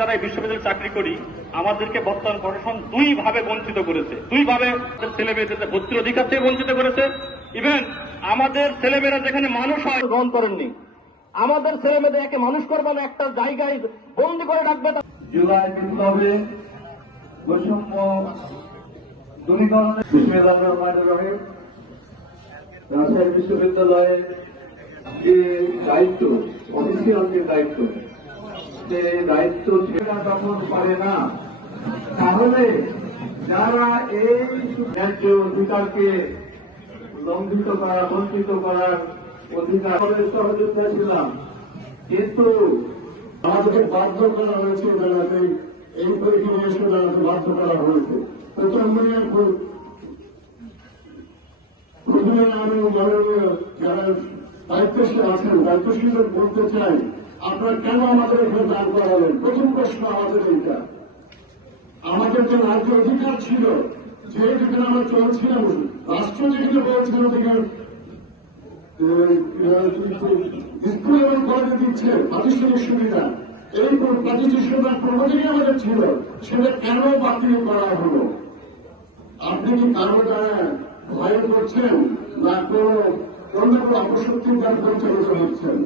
যারা এই বিশ্ববিদ্যালয়ে চাকরি করি আমাদেরকে বর্তমান প্রশাসন দুই ভাবে বঞ্চিত করেছে। দুই ভাবে ছেলে মেয়েদের ভর্তির অধিকার থেকে বঞ্চিত করেছে। ইভেন আমাদের ছেলেমেয়েরা যেখানে মানুষ হয় গ্রহণ করেননি। আমাদের ছেলে মেয়েদের একে মানুষ করবেন একটা জায়গায় বন্দি করে রাখবে জুলাই বিপ্লবে বৈষম্য দূরীকরণে রহিম রাজশাহী বিশ্ববিদ্যালয়ে যে দায়িত্ব অফিসিয়াল যে দায়িত্ব যে দায়িত্ব সেটা যখন পারে না। তাহলে যারা এই ন্যায্য অধিকারকে লঙ্ঘিত করা, বঞ্চিত করার অধিকার সহযোগিতা ছিলাম কিন্তু আমাদেরকে বাধ্য করা হয়েছে বেলাতে এই পরীক্ষা এসে বেলাতে বাধ্য করা হয়েছে। প্রথমে প্রথমে আমি যারা দায়িত্বশীল আছেন দায়িত্বশীল বলতে চাই, আপনারা কেন আমাদের এখানে দাঁড় করালেন? প্রথম প্রশ্ন আমাদের এইটা। আমাদের যে রাজ্য অধিকার ছিল যে যেখানে আমরা চলছিলাম। রাষ্ট্র যেখানে বলছিল যেখানে স্কুল এবং কলেজে দিচ্ছে প্রাতিষ্ঠানিক সুবিধা, এই প্রাতিষ্ঠানিক সুবিধা প্রবচনই আমাদের ছিল, সেটা কেন বাতিল করা হলো? আপনি কি কারও দ্বারা ভয় করছেন? না কোন অন্য কোনো অপশক্তি দ্বারা পরিচালিত হচ্ছেন